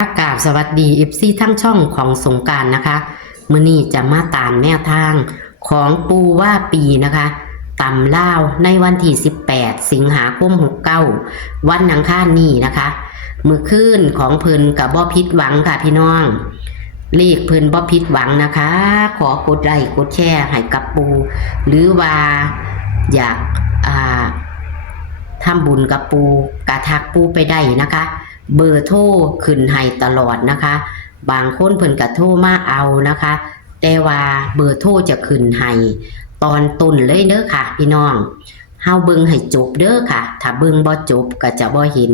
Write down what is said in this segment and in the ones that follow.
กราบสวัสดีFCทั้งช่องของสงกรานต์นะคะมื้อนี้จะมาตามแนวทางของปูว่าปีนะคะตำล่าวในวันที่18สิงหาคม69วันอังคารนี้นะคะมื้อคืนของเพิ่นกับบ่ผิดหวังค่ะพี่น้องเลขเพิ่นบ่ผิดหวังนะคะขอกดไลค์กดแชร์ให้กับปูหรือว่าอยากทำบุญกับปูกะทักปูไปได้นะคะเบอร์โทรขึ้นให้ตลอดนะคะบางคนเพิ่นกะโทรมาเอานะคะแต่ว่าเบอร์โทรจะขึ้นให้ตอนต้นเลยเด้อค่ะพี่น้องเฮาเบิ่งให้จบเด้อค่ะถ้าเบิ่งบ่จบก็จะบ่เห็น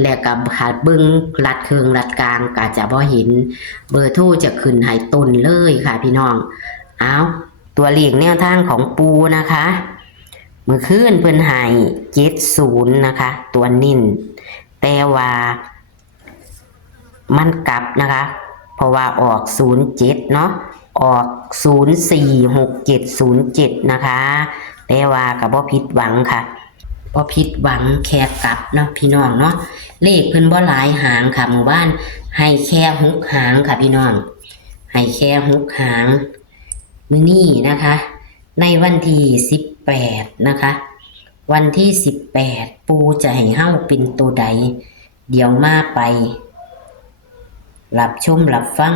และก็หาเบิ่งลัดเครื่องลัดกลางก็จะบ่เห็นเบอร์โทรจะขึ้นให้ต้นเลยค่ะพี่น้องเอาตัวเลขแนวทางของปูนะคะเมื่อคืนเพิ่นให้70นะคะตัวนิ่นแต่ว่ามันกลับนะคะเพราะว่าออก07เนาะออก046707นะคะแต่ว่าก็บ่ผิดหวังค่ะบ่ผิดหวังแค่กลับเนาะพี่น้องเนาะเลขเพิ่นบ่หลายหางค่ะหมู่บ้านให้แค่6หางค่ะพี่น้องให้แค่6หางมื้อนี้นะคะในวันที่18นะคะวันที่18ปูจะให้เฮาเป็นตัวใดเดี๋ยวมาไปรับชมรับฟัง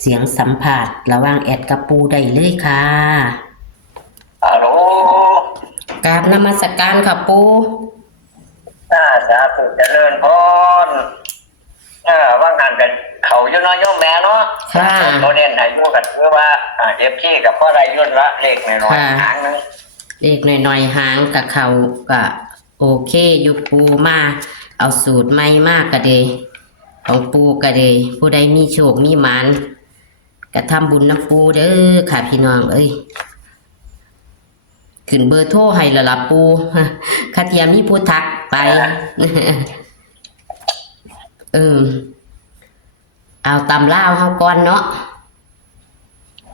เสียงสัมภาษณ์ระหว่างแอดกับปูได้เลยค่ะฮัลโหลกราบนมัสการค่ะปูสาธุเจริญพรว่างานกันเขาอยู่น้อยโยมแม่เนาะค่ะตัวเด่นไหนอยู่กันคือว่าFPกับพ่อไรยุ่นละเลขหน่อยๆหางนึงเลขหน่อยๆหางกับเขาก็โอเคอยู่ปูมาเอาสูตรใหม่มากก็เดของปูก็เดผู้ใดมีโชคมีหมานก็ทำบุญน้ำปูเด้อค่ะพี่น้องเอ้ยขึ้นเบอร์โทรให้ละล่ะปูคัดยามีผู้ทักไปเอาตำล่าวเฮาก่อนเนาะ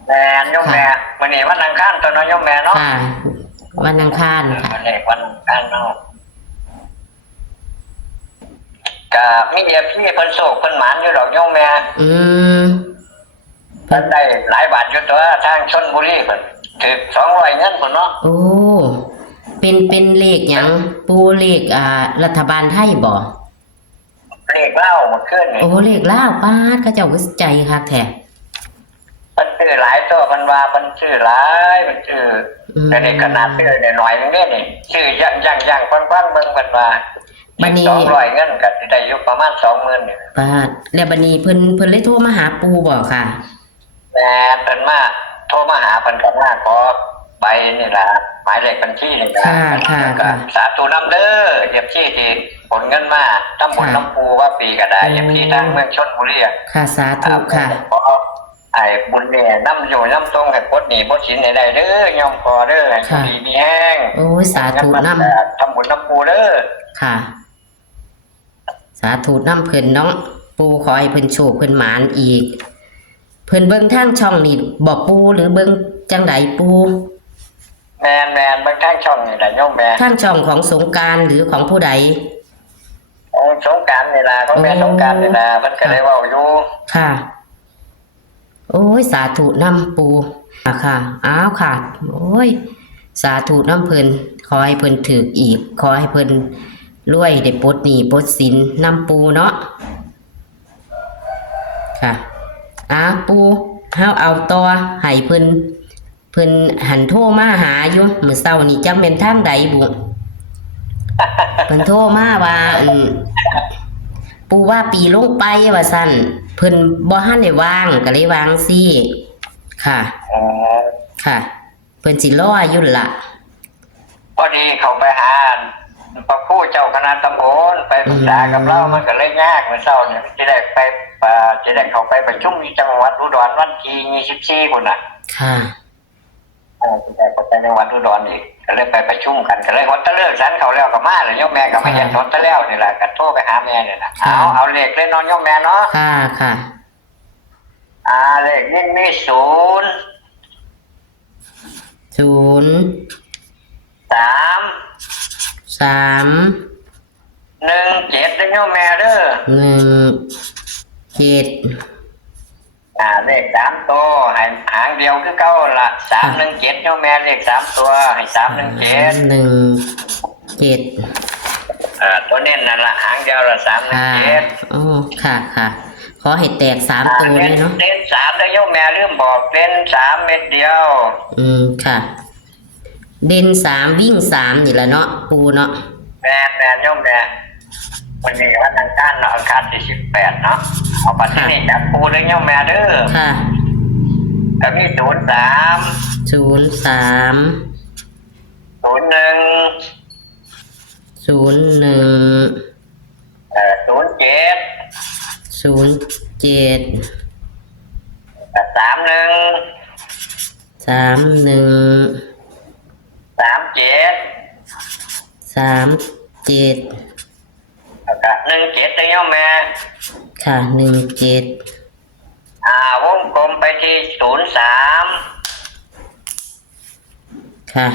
แม่โยมแม่วันนี้วันอังคารตัวน้อยโยมแม่เนาะค่ะวันอังคารค่ะวันอังคารเนาะก็มีFPเพิ่นโศกเพิ่นหมานอยู่ดอกโยมแม่เพิ่นได้หลายบาทอยู่ตัวทางชลบุรีเพิ่นถึก200เงินพุ่นเนาะโอ้เป็นเลขหยังปูเลขรัฐบาลไทยบ่เลขเล่าหมดขึ้นนี่โอ้เลขลาวป้าดเขาเจ้าก็ใจคักแท้เพิ่นซื้อหลายตัวเพิ่นว่าเพิ่นซื้อหลายเพิ่นซื้อแต่นี่ขนาดซื้อหน่อยๆนึงนี่ซื้อย่างๆปังๆเบิ่งเพิ่นว่าบัดนี้200เงินก็สิได้อยู่ประมาณ 20,000 นี่ป้าดแล้วบัดนี้เพิ่นเลยโทรมาหาปูบ่ค่ะแม่เพิ่นมาโทรมาหาเพิ่นก็มาขอใบนี่ล่ะหมายเลขบัญชีนี่ล่ะค่ะสาธุนำเด้อเย็บที่ที่ผลเงินมาทำบุญน้ำปูว่าปีก็ได้เย็บที่ทางเมืองชลบุรีค่ะสาธุค่ะไอ้บุญเนี่ยน้ำอยู่น้ำตรงให้ปลดหนี้ปลดสินได้เด้อยอมพอเด้อให้ดีมีแห้งโอ้ยสาธุนำทำบุญน้ำปูเด้อค่ะสาธุนำเพิ่นน้องปูขอให้เพิ่นโชคเพิ่นหมานอีกเพิ่นเบิ่งทางช่องนี่บอกปูหรือเบิ่งจังไดปูแมนเบิ่งทางช่องนี่แหละโยมแม่ทางช่องของสงกรานต์หรือของผู้ใดของสงกรานต์นี่ล่ะของแม่สงกรานต์นี่ล่ะเพิ่นก็ได้เว้าอยู่ค่ะโอ้ยสาธุนำปูค่ะอ้าวค่ะโอ้ยสาธุนำเพิ่นขอให้เพิ่นถูกอีกขอให้เพิ่นรวยได้ปลดหนี้ปลดสินนำปูเนาะค่ะปูเฮาเอาต่อให้เพิ่นหันโทรมาหาอยู่มื้อเช้านี้จักแม่นทางใดบุเพิ่นโทรมาว่าปูว่าปีลงไปว่าซั่นเพิ่นบ่ทันได้วางก็เลยวางซี่ค่ะค่ะเพิ่นสิรออยู่ล่ะพอดีเขาไปหาพระผู้เจ้าคณะตำบลไปปรึกษากับเรามันก็เลยยากมื้อเช้านี่จะได้เข้าไปประชุมที่จังหวัดอุดรวันที่24พุ่นน่ะค่ะจะได้ไปจังหวัดอุดรอีกก็เลยไปประชุมกันก็เลยฮอดตะเลิกสันเขาแล้วก็มาแล้วโยมแม่ก็มาเห็นฮอดตะแล้วนี่ล่ะก็โทรไปหาแม่นี่ล่ะเอาเลขเลยเนาะโยมแม่เนาะค่ะเลขนี่มี0 3 3 17ได้โยมแม่เด้อ 17เลข3ตัวให้หางเดียวคือเก่าละ317โยมแม่เลข3ตัวให้317 17ตัวเน้นนั่นละหางเดียวละ317อ๋อค่ะขอให้แตก3ตัวเลยเนาะเล่น3ได้โยมแม่ลืมบอกเล่น3เม็ดเดียวค่ะเด่น3วิ่ง3นี่แหละเนาะปูเนาะแม่โยมแม่วันนี้วันอังคารเนาะอังคารที่18เนาะเอาปัจจุบันจับปูได้โยมแม่เด้อค่ะก็มี03 37แล้วก็17ได้โยมแม่ค่ะ17วงกลมไปที่03ค่ะ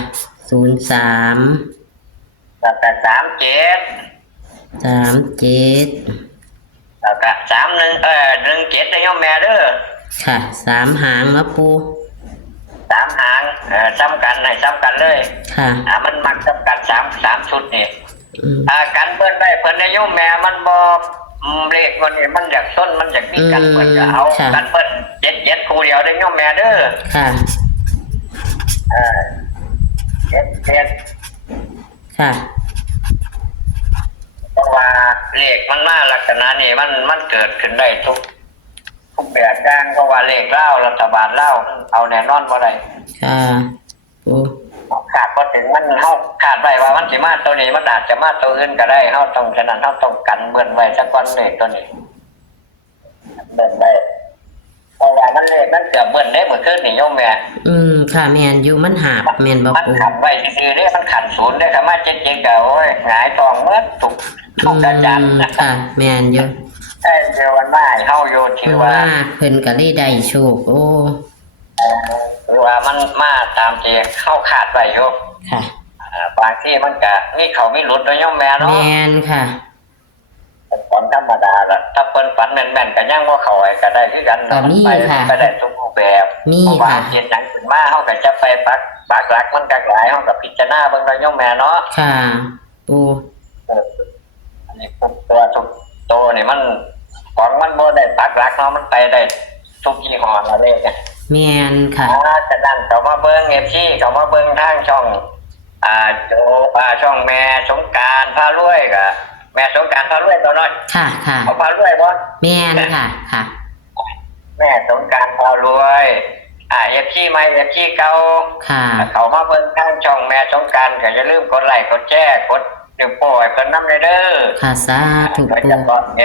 03แล้วก็37แล้วก็17ได้โยมแม่เด้อค่ะ3หางนะปู3หางซ้ำกันให้ซ้ำกันเลยค่ะมันมักซ้ำกัน3ชุดนี่กันเบิ้ลได้เพิ่นได้โยมแม่มันบอกเลขมันนี่มันอยากส้นมันอยากมีกันเพิ่นจะเอากันเบิ้ล7คู่เดียวได้โยมแม่เด้อค่ะ7ค่ะเพราะว่าเลขมันมาลักษณะนี้มันเกิดขึ้นได้ทุกแบบกลางเพราะว่าเลขเล่ารัฐบาลเล่าเอาแน่นอนบ่ได้ค่ะขาดพอถึงมันเฮาขาดไว้ว่ามันสิมาตัวนี้มันอาจจะมาตัวอื่นก็ได้เฮาต้องฉะนั้นเฮาต้องกันเบิ่นไว้สักวันเลขตัวนี้เบิ่นไว้เพราะว่ามันเลขมันเกือบเบิ่นได้เมื่อคืนนี่โยมแม่ค่ะแม่นอยู่มันหาบแม่นบ่ปู่มันขับไว้ซื่อๆเด้มันขันศูนย์ได้ค่ะมา7ก็โอ้ยหงายท้องหมดทุกอาจารย์ค่ะแม่นอยู่เดี๋ยววันมาเฮาอยู่ที่ว่าเพิ่นก็ได้โชคโอ้หรือว่ามันมาตามที่เข้าขาดไว้อยู่ค่ะบางที่มันก็มีเขามีหลุดด้วยโยมแม่เนาะแม่นค่ะตอนธรรมดาละถ้าเปิ้นฝันแม่นๆก็ยังบ่เข้าไอ้ก็ได้คือกันก็มีค่ะก็ได้ทุกรูปแบบมีค่ะเฮ็ดหยังขึ้นมาเฮาก็จะไปปักหลักมันก็หลายเฮาก็พิจารณาเบิ่งด้วยโยมแม่เนาะค่ะอันนี้ตัวทุกตัวนี่มันของมันบ่ได้ปักหลักเนาะมันไปได้ทุกยี่ห้อละเลขแม่นค่ะฉะนั้นเขามาเบิ่ง FC เขามาเบิ่งทางช่องช่องแม่สงกรานต์พารวยก็แม่สงกรานต์พารวยตัวน้อยค่ะเขาพารวยบ่แม่นค่ะแม่สงกรานต์พารวยFC ใหม่ FC เก่าค่ะเขามาเบิ่งทางช่องแม่สงกรานต์ก็อย่าลืมกดไลค์กดแชร์กดนิ้วโป้ให้เพิ่นนำเด้อค่ะสาธุปู่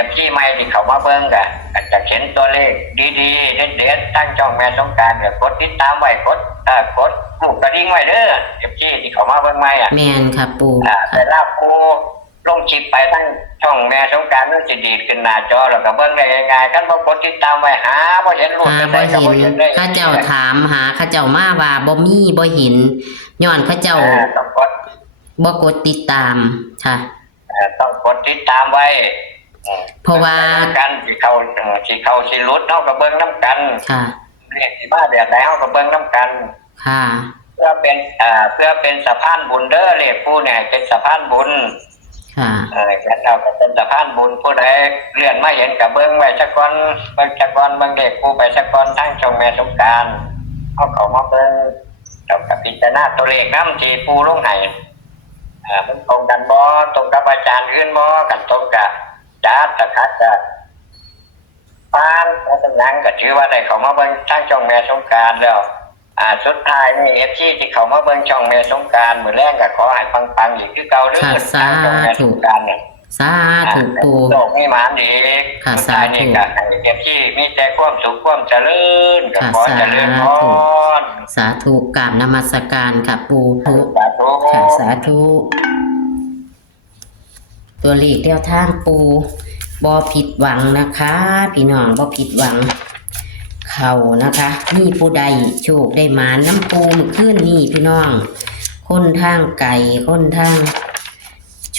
FC ใหม่ที่เขามาเบิ่งก็จะเห็นตัวเลขดีๆเด็ดๆทางช่องแม่สงกรานต์ก็กดติดตามไว้กดลูกกระดิ่งไว้เด้อ FC ที่เขามาเบิ่งใหม่แม่นค่ะปู่เวลาปู่ลงคลิปไปทั้งช่องแม่สงกรานต์มันสิดีดขึ้นหน้าจอแล้วก็เบิ่งได้ง่ายๆกันบ่กดติดตามไว้หาบ่เห็นรูปได้ก็บ่เห็นข้าเจ้าถามหาข้าเจ้ามาว่าบ่มีบ่เห็นย้อนข้าเจ้าบ่กดติดตามค่ะต้องกดติดตามไว้เพราะว่ากันสิเข้าสิหลุดเฮาก็เบิ่งนำกันค่ะเรียกสิมาแบบไหนเฮาก็เบิ่งนำกันค่ะเพื่อเป็นสะพานบุญเด้อเลขผู้เนี่ยเป็นสะพานบุญค่ะเราก็เป็นสะพานบุญผู้ใดเลื่อนมาเห็นกับเบิ้งไว้สักวันเบิ้งสักวันเบิ้งเด็กผู้ไปสักวันทั้งช่องแม่สงกรานต์เขามาเบิ้งกับพิจารณาตัวเลขน้ำที่ปูลงไหนมันตรงกันบ่ตรงกับอาจารย์อื่นบ่กันตรงกับจัดคัดกับปานอะไรต่างๆก็ถือว่าได้เขามาเบิ้งทั้งช่องแม่สงกรานต์แล้วสุดท้ายนี่FCที่เขามาเบิ่งช่องแม่สงกรานต์มื้อแรกก็ขอให้ปังๆอีกคือเก่าเด้อสาธุสาธุปู่โชคมีหมานอีกสาธุก็ให้ FCมีแต่ความสุขความเจริญก็ขอเจริญพรสาธุกราบนมัสการค่ะปู่สาธุค่ะสาธุตัวเลขแนวทางปู่บ่ผิดหวังนะคะพี่น้องบ่ผิดหวังเขานะคะมีผู้ใดโชคได้หมาน้ำปูมื้อคืนนี้พี่น้องคนทางไก่คนทาง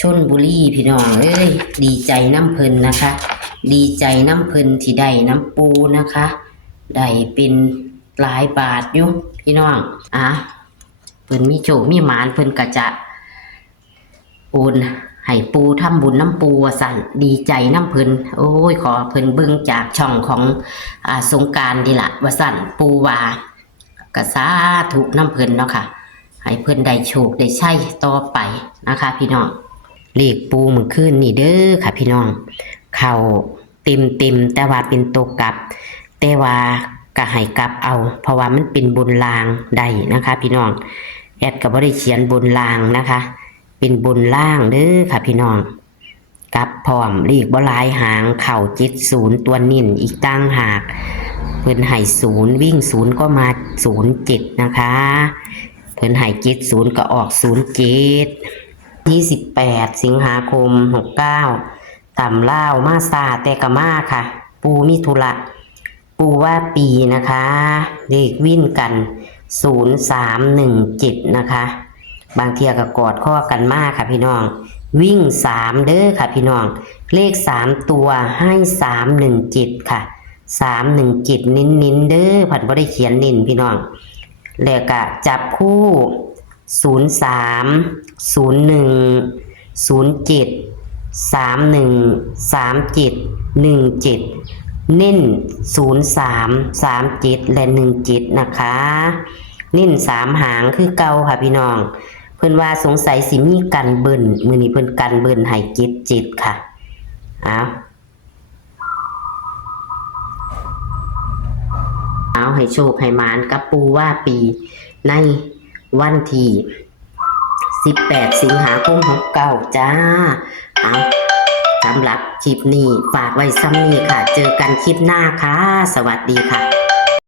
ชลบุรีพี่น้องเอ้ยดีใจน้ำเพิ่นนะคะ ดีใจน้ำเพิ่นที่ได้น้ำปูนะคะได้เป็นหลายบาทอยู่พี่น้องเพิ่นมีโชคมีหมานเพิ่นก็จะโอนให้ปูทำบุญน้ำปูว่าสั่นดีใจน้ำเพิ่นโอ้ยขอเพิ่นเบิ่งจากช่องของสงกรานต์นี่ล่ะว่าสั่นปูว่าก็สาธุน้ำเพิ่นเนาะค่ะให้เพิ่นได้โชคได้ใช้ต่อไปนะคะพี่น้องเลขปูมื้อคืนนี่เด้อค่ะพี่น้องเข้าเต็มแต่ว่าเป็นตัวกลับแต่ว่าก็ให้กลับเอาเพราะว่ามันเป็นบนรางได้นะคะพี่น้องแอดก็บ่ได้เขียนบนรางนะคะเป็นบนล่างเด้อค่ะพี่น้องกลับพร้อมเลขบ่หลายหางเข่า70ตัวนิ่นอีกตั้งหากเพิ่นให้0วิ่ง0ก็มา07นะคะเพิ่นให้70ก็ออก07 28สิงหาคม69ต่ำล่าวมาซาแต่กะมาค่ะปูมิธุระปูว่าปีนะคะเลขวิ่นกัน0317นะคะบางเทียก็กอดข้อกันมากค่ะพี่น้องวิ่ง3เด้อค่ะพี่น้องเลข3ตัวให้317ค่ะ317เน้นๆเด้อผันบ่ได้เขียนเน้นพี่น้องแล้วก็จับคู่03 01 07 31 37 17เน้น03 37และ17นะคะเน้น3หางคือเก่าค่ะพี่น้องเพิ่นว่าสงสัยสิมีกันเบิ่นมื้อนี้เพิ่นกันเบิ่นให้77ค่ะเอาให้โชคให้หมานกับปูว่าปีในวันที่18สิงหาคม69จ้าสำหรับคลิปนี้ฝากไว้ซ้ำนี้ค่ะเจอกันคลิปหน้าค่ะสวัสดีค่ะ